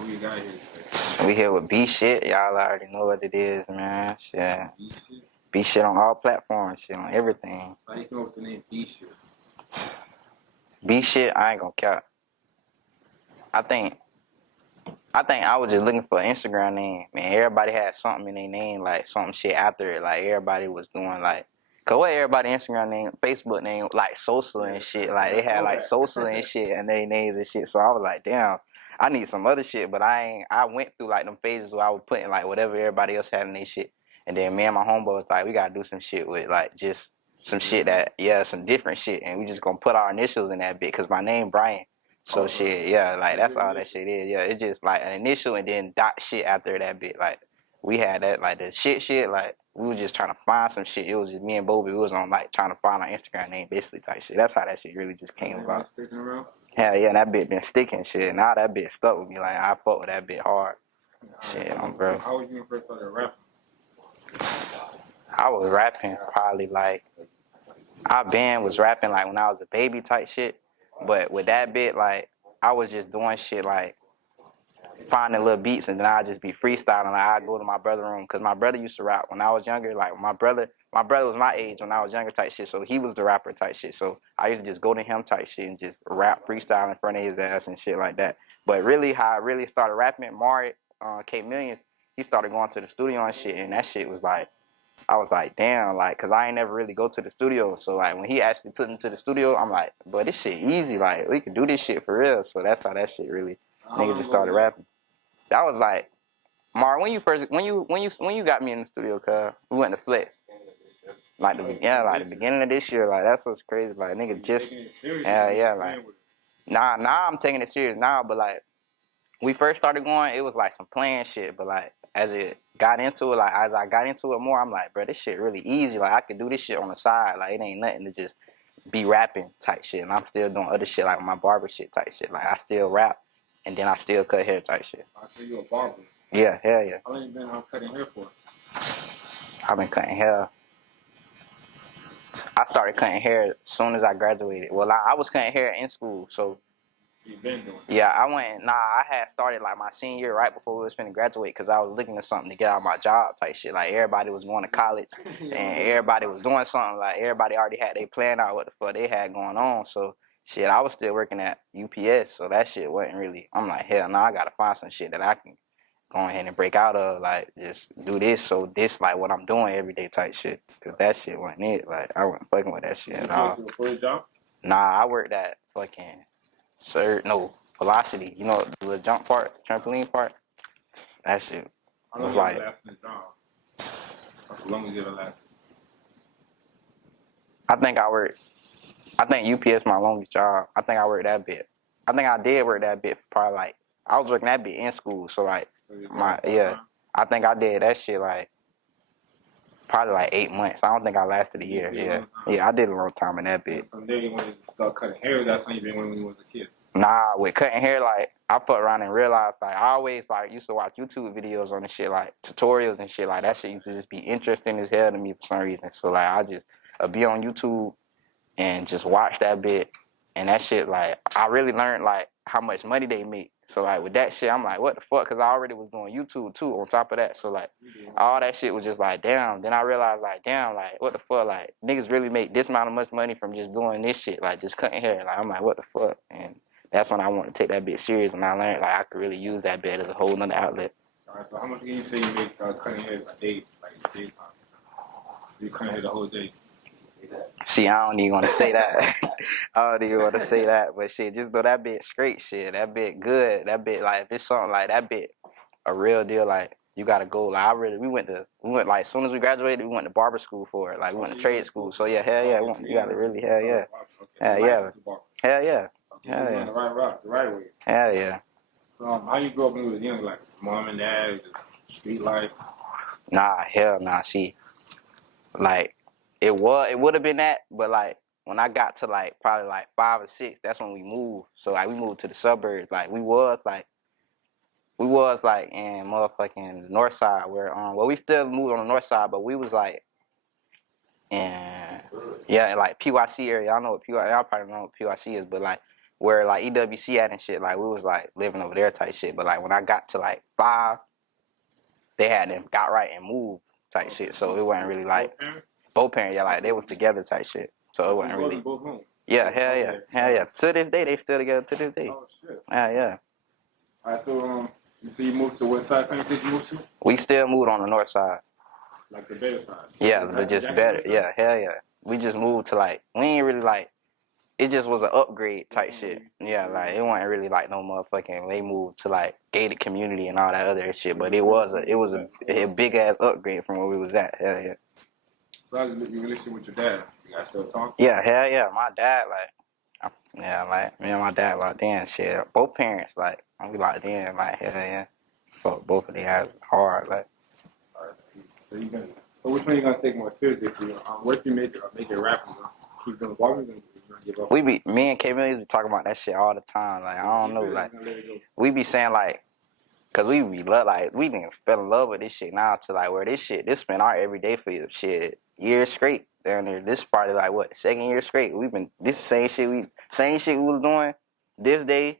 Who you got here? We here with B shit. Y'all already know what it is, man. Shit. B shit? B shit on all platforms, shit on everything. How you come up with the name B shit? B shit, I ain't gonna count. I think I was just looking for an Instagram name. Man, everybody had something in their name, like something shit after it. Like everybody was doing like, cause what everybody Instagram name, Facebook name, like Sosa and shit. Like they had like Sosa and shit and their names and shit. So I was like, damn, I need some other shit. But I went through like them phases where I was putting like whatever everybody else had in their shit. And then me and my homeboy was like, we gotta do some shit with like just some shit that, yeah, some different shit. And we just gonna put our initials in that bit. Cause my name Brian. So shit, yeah, like that's all that shit is. Yeah, it's just like an initial and then dot shit after that bit. Like we had that, like the shit, like we was just trying to find some shit. It was just me and Bobby. We was on like trying to find our Instagram name, basically type shit. That's how that shit really just came about. Hell yeah, and that bit been sticking shit. Now that bit stuck with me. Like I fuck with that bit hard. Shit, bro. How was you when you first started rapping? I was rapping probably like our band was rapping like when I was a baby type shit. But with that bit, like I was just doing shit like finding little beats and then I'd just be freestyling. Like I'd go to my brother's room because my brother used to rap when I was younger. Like my brother was my age when I was younger type shit. So he was the rapper type shit. So I used to just go to him type shit and just rap freestyle in front of his ass and shit like that. But really how I really started rapping, Mari, K Millions, he started going to the studio and shit. And that shit was like, I was like, damn, like, cause I ain't never really go to the studio. So like when he actually took me to the studio, I'm like, but this shit easy. Like we can do this shit for real. So that's how that shit really, niggas just started rapping. That was like, Mar, when you got me in the studio, cuz we went to Flex. Like the beginning of this year, like that's what's crazy. Like nigga just, yeah, like, nah, I'm taking it serious now, but like, we first started going, it was like some playing shit, but like as it got into it, like as I got into it more, I'm like, bro, this shit really easy. Like I could do this shit on the side. Like it ain't nothing to just be rapping type shit. And I'm still doing other shit like my barber shit type shit. Like I still rap and then I still cut hair type shit. I see you a barber. Yeah, hell yeah. How long you been cutting hair for? I've been cutting hair. I started cutting hair as soon as I graduated. Well, I was cutting hair in school, so You've been doing it. yeah, I had started like my senior year right before we was finna graduate because I was looking for something to get out of my job type shit. Like everybody was going to college and everybody was doing something. Like everybody already had their plan out what the fuck they had going on. So shit, I was still working at UPS, so that shit wasn't really. I'm like, hell no, I gotta find some shit that I can go ahead and break out of. Like just do this, so this like what I'm doing every day type shit. Cause that shit wasn't it. Like I wasn't fucking with that shit at all. Nah, I worked at fucking Velocity. You know the jump part, trampoline part. That shit was like. How long you gonna last? I think UPS my longest job. I think I worked that bit. I think I did work that bit for probably like I was working that bit in school. So like I think I did that shit like probably like 8 months. I don't think I lasted a year. Yeah, I did a long time in that bit. From there you wanted to start cutting hair. That's how you been when you was a kid. Nah, with cutting hair, like I fucked around and realized, like I always like used to watch YouTube videos on this shit, like tutorials and shit, like that shit used to just be interesting as hell to me for some reason. So like I just be on YouTube and just watch that bit, and that shit like I really learned like how much money they make. So like with that shit, I'm like, what the fuck? Cause I already was doing YouTube too on top of that. So like all that shit was just like, damn. Then I realized like, damn, like what the fuck? Like niggas really make this amount of much money from just doing this shit, like just cutting hair. Like I'm like, what the fuck? And that's when I wanted to take that bit serious. When I learned like I could really use that bit as a whole nother outlet. All right, so how much can you say you make cutting hair a day, like daytime? You cutting hair the whole day. See, I don't even want to say that. I don't even want to say that. But shit, just know that bit straight shit. That bit good. That bit like if it's something like that bit a real deal. Like you gotta go. Like we went like as soon as we graduated, we went to barber school for it. Like we went to trade school. So yeah, hell yeah, you gotta really hell yeah, hell yeah, hell yeah, hell yeah, the right route, the right way. Hell yeah. So how you grew up when you was young? Like mom and dad, just street life. Nah, hell nah. See, like it would have been that, but like when I got to like probably like 5 or 6, that's when we moved. So like we moved to the suburbs. Like we was like in motherfucking north side where well we still moved on the north side, but we was like in like PYC area. I don't know what PYC. Y'all probably know what PYC is, but like where like EWC at and shit, like we was like living over there type shit. But like when I got to like 5, they had them got right and moved type shit. So it wasn't really like both parents, yeah, like they was together type shit. So it wasn't really. Yeah, hell yeah. To this day, they still together. To this day. Oh shit. Yeah. All right, so you moved to what side? You said you moved to? We still moved on the north side. Like the better side. Yeah, but just better. Yeah, hell yeah. We just moved to like we ain't really like. It just was an upgrade type shit. Yeah, like it wasn't really like no motherfucking. They moved to like gated community and all that other shit, but it was a big ass upgrade from where we was at. Hell yeah. So how's your relationship with your dad? You guys still talk? Yeah, hell yeah. My dad like, yeah, like me and my dad locked in. Shit, both parents like we locked in. Like hell yeah. Fuck both of them hard. Like. All right, so which one you gonna take more seriously? What if you make it rapping? Keep doing barbering? Me and K Millions be talking about that shit all the time. Like I don't know, like we be saying like, cause we be we didn't fell in love with this shit now to like where this been our everyday for shit years straight down there. This probably like what 2nd year straight. We've been this same shit we was doing this day.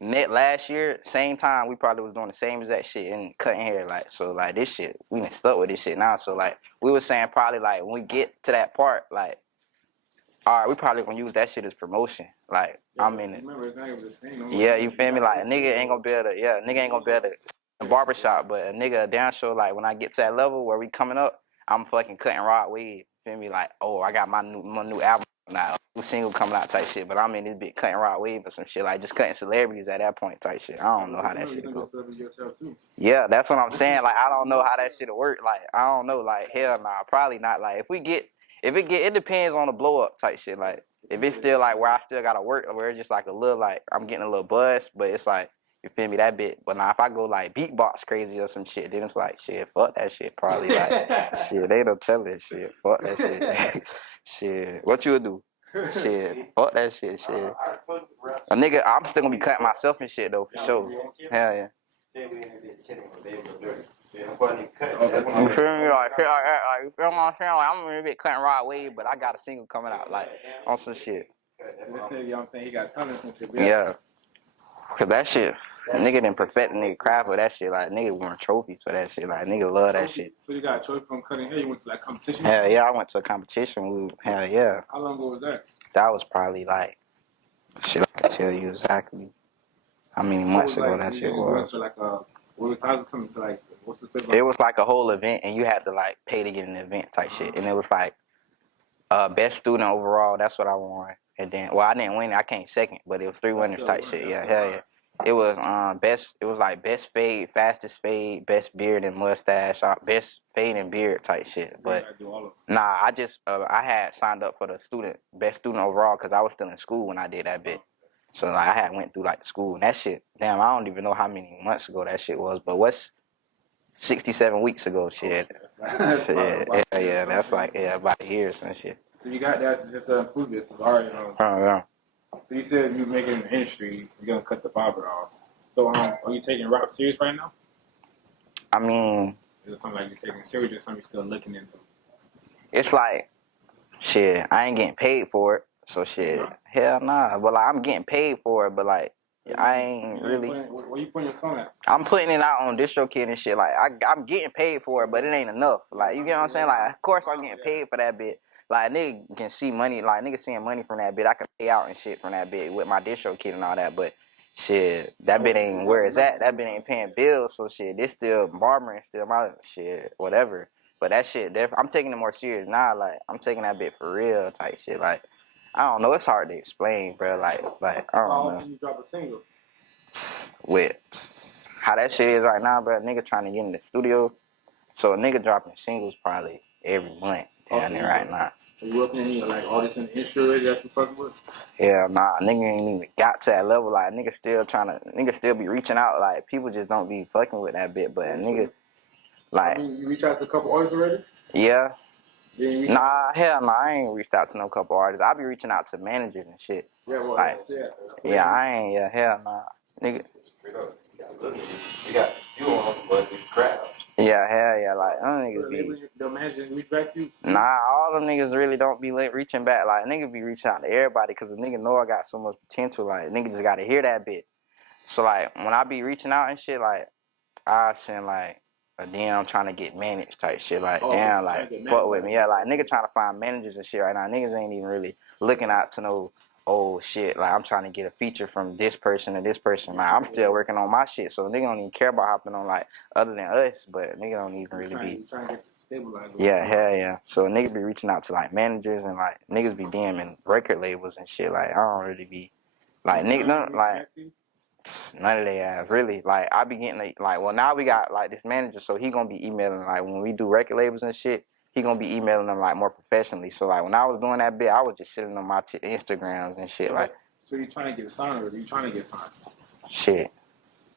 Last year, same time, we probably was doing the same exact shit and cutting hair. Like so, like this shit, we been stuck with this shit now. So like we was saying probably like when we get to that part, like. All right, we probably gonna use that shit as promotion. Like, yeah, I'm in it. Remember, it's not even the same. Yeah, you feel me? Like, a nigga ain't gonna be able to, nigga ain't gonna be able to the barbershop, but a nigga down show, like, when I get to that level where we coming up, I'm fucking cutting rod weed. Feel me? Like, oh, I got my new album now, new single coming out type shit, but I'm in this bitch cutting rod weed or some shit, like, just cutting celebrities at that point type shit. I don't know how that shit go. Yeah, that's what I'm saying. Like, I don't know how that shit'll work. Like, I don't know. Like, hell nah, probably not. Like, it depends on the blow up type shit. Like, if it's still like where I still gotta work, where it's just like a little like I'm getting a little buzz, but it's like you feel me that bit. But now if I go like beatbox crazy or some shit, then it's like shit, fuck that shit. Probably like shit, they don't tell that shit. Fuck that shit. Shit, what you would do? Shit, fuck that shit. Shit, a nigga, I'm still gonna be cutting myself and shit though for sure. Hell yeah. You feel me? Like, you feel what I'm saying? Like, I'm gonna be cutting rod wave, but I got a single coming out, like, on some shit. This nigga, you know what I'm saying? He got talent and shit. Yeah. Cause that shit, nigga done perfect the nigga craft for that shit. Like, nigga won trophies for that shit. Like, nigga love that shit. So you got a trophy from cutting hair? You went to, like, competition? Hell yeah, I went to a competition. Hell yeah. How long ago was that? That was probably, like, shit, I can tell you exactly how many months ago that shit was. It was like a whole event, and you had to like pay to get an event type shit. And it was like best student overall. That's what I won. And then, well, I didn't win. I came second, but it was 3 winners type shit. Yeah, hell yeah. It was best. It was like best fade, fastest fade, best beard and mustache, best fade and beard type shit. But nah, I just I had signed up for the best student overall because I was still in school when I did that bit. So like I had went through like the school and that shit. Damn, I don't even know how many months ago that shit was. But what's 67 weeks ago, shit. Shit. Yeah, that's like about years and shit. So you got that just to improve this. Alright, yeah. So you said you making an industry, you're gonna cut the barber off. So are you taking rap serious right now? I mean, is it something like you're taking serious or something you're still looking into? It's like shit, I ain't getting paid for it. So shit. Hell nah. But like I'm getting paid for it, but like I ain't really. Where you putting your song at? I'm putting it out on DistroKid and shit. Like I'm getting paid for it, but it ain't enough. Like you get what I'm saying? Like of course I'm getting paid for that bit. Like nigga can see money. Like nigga seeing money from that bit. I can pay out and shit from that bit with my DistroKid and all that. But shit, that bit ain't where it's at. That bit ain't paying bills. So shit, this still barbering, still my shit, whatever. But that shit, I'm taking it more serious now. Like I'm taking that bit for real type shit. Like. I don't know. It's hard to explain, bro. Like I don't know. You drop a single? With how that shit is right now, bro. Nigga trying to get in the studio, so a nigga dropping singles probably every month down there right now. Are you working any like artists in the industry already that you fucking with? Hell nah, nigga ain't even got to that level. Like nigga still be reaching out. Like people just don't be fucking with that bit. But nigga, like you reach out to a couple artists already? Yeah. Nah, hell nah, I ain't reached out to no couple artists. I be reaching out to managers and shit. Yeah, well, like, I ain't, hell nah. Nigga. You got you on but the crowd. Yeah, hell yeah, like, them niggas be. The managers reach back to you? Nah, all of them niggas really don't be reaching back. Like, niggas be reaching out to everybody because the nigga know I got so much potential. Like, nigga just got to hear that bit. So, like, when I be reaching out and shit, like, I send, like, a DM trying to get managed type shit. Like, damn, like, fuck with me. Yeah, like, nigga trying to find managers and shit right now. Niggas ain't even really looking out to no, oh, shit. Like, I'm trying to get a feature from this person to this person. Like, I'm still working on my shit. So, nigga don't even care about hopping on, like, other than us. But nigga don't even really be. Trying to get stabilized. Yeah, hell yeah. So, nigga be reaching out to, like, managers and, like, niggas be DMing record labels and shit. Like, I don't really be. Like, nigga, no, like. None of they ass, really. Like, I be getting, like, well, now we got, like, this manager, so he gonna be emailing, like, when we do record labels and shit, he gonna be emailing them, like, more professionally. So, like, when I was doing that bit, I was just sitting on my Instagrams and shit, like. So you trying to get signed, or you trying to get signed? Shit.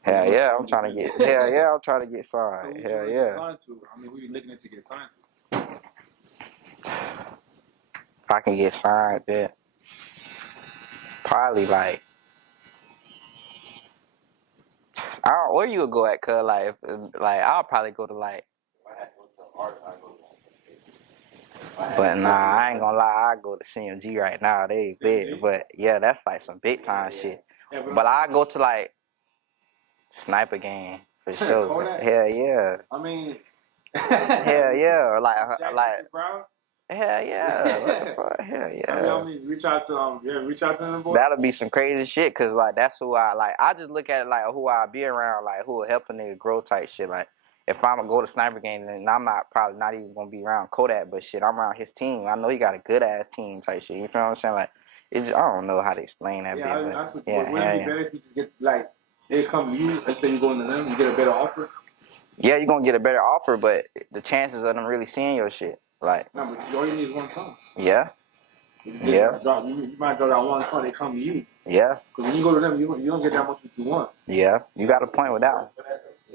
Hell yeah, I'm trying to get, hell yeah, I'm trying to get signed. So Hell yeah. signed to? I mean, who you looking to get signed to? If I can get signed, then probably, like, I don't, where you would go at, cuz, like, I'll probably go to, like, but nah, I ain't gonna lie, I go to CMG right now. They big, but yeah, that's like some big time shit. But I go to like Sniper Game for sure. Hell yeah. I mean, hell yeah, or like Brown? hell yeah. What the fuck? Hell yeah. I mean, reach out to them, boy. That'll be some crazy shit, cause like that's who I like. I just look at it like who I be around, like who will help a nigga grow type shit. Like if I'm gonna go to Sniper Game, then I'm probably not even gonna be around Kodak, but shit, I'm around his team. I know he got a good ass team type shit. You feel what I'm saying? Like it's just, I don't know how to explain that. Yeah, bit, that's what. Yeah, Wouldn't it be better if you just get like they come to you instead you going to them, you get a better offer? Yeah, you're gonna get a better offer, but the chances of them really seeing your shit, like. No, but all you need is one song. Yeah. Yeah. You might drop that one song, they come to you. Yeah. Because when you go to them, you don't get that much what you want. Yeah. You got a point with that one.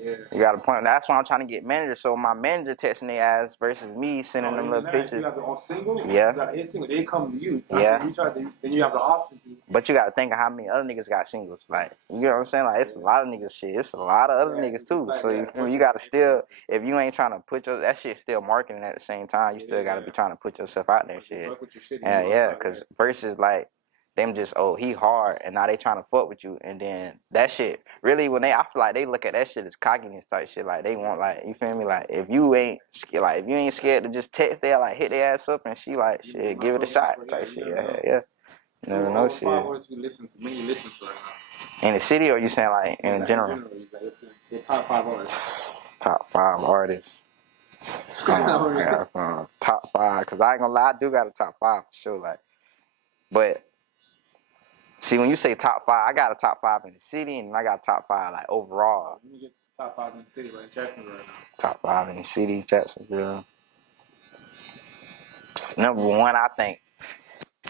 Yeah. You got a point. That's why I'm trying to get managers. So my manager texting their ass versus me sending them little pictures. You have the single. Yeah. You got a hit single. They come to you. Yeah. Then you have the option to. But you got to think of how many other niggas got singles. Like, you know what I'm saying? Like, it's a lot of niggas shit. It's a lot of other niggas too. Like, so you got to still, if you ain't trying to put that shit still marketing at the same time, you still got to be trying to put yourself out there, shit. Yeah, because versus like them just, oh, he hard, and now they trying to fuck with you, and then that shit really I feel like they look at that shit as cockiness type shit. Like they want, like, you feel me? Like if you ain't scared to just text there, like hit their ass up and she like shit, give it a shot type shit. Yeah. Never know shit. You listen to right now? In the city, or you saying like in general? Your top 5 artists. Top 5 artists. Top 5, because I ain't gonna lie, I do got a top 5 for sure. Like, but see, when you say top 5, I got a top 5 in the city, and I got a top 5 like overall. Let me get the top 5 in the city, like Jacksonville right now. Top 5 in the city, Jacksonville. Number 1,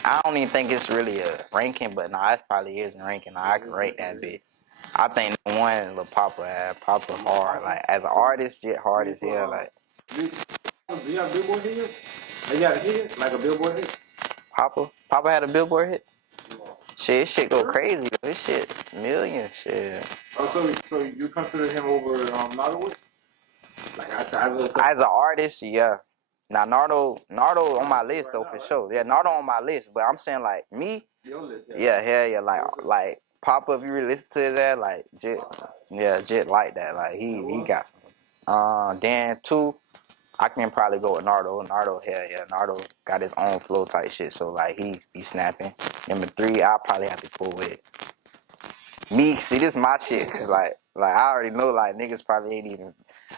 I don't even think it's really a ranking, but nah, it probably is a ranking. Nah, I can rate that bit. I think number 1 is Lil Papa. Papa hard, like as an artist, yet hard as hell. Like, do you have a Billboard hit? You got a hit, like a Billboard hit? Papa had a Billboard hit. Shit, shit go crazy. This shit millions. Shit. Oh, so you consider him over Nardo? Like as an artist, yeah. Now Nardo on my list though for sure. Yeah, Nardo on my list, but I'm saying like me. Your list, yeah, hell yeah, like Papa, if you really listen to his ass, like Jit like that. Like he got some. Then 2, I can probably go with Nardo. Nardo, hell yeah, Nardo got his own flow type shit, so like he be snapping. Number 3, I'll probably have to go with me. See, this my shit, cause like I already know like niggas probably ain't even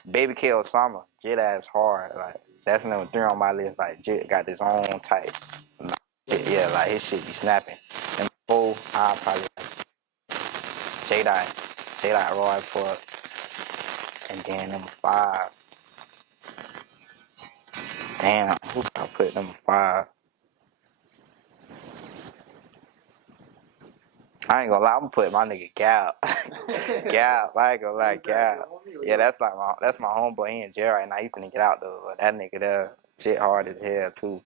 Baby K Osama. Jit ass hard, like that's number 3 on my list. Like Jit got his own type. Yeah, like his shit be snapping. Number 4, I'll probably J-Dot Roy Port. And then number 5. Damn, who I put number 5? I ain't gonna lie, I'm gonna put my nigga Gap. Gap, I ain't gonna lie, Gap. Yeah, that's my homeboy. He in jail right now. He finna get out though. But that nigga there, shit hard as hell too.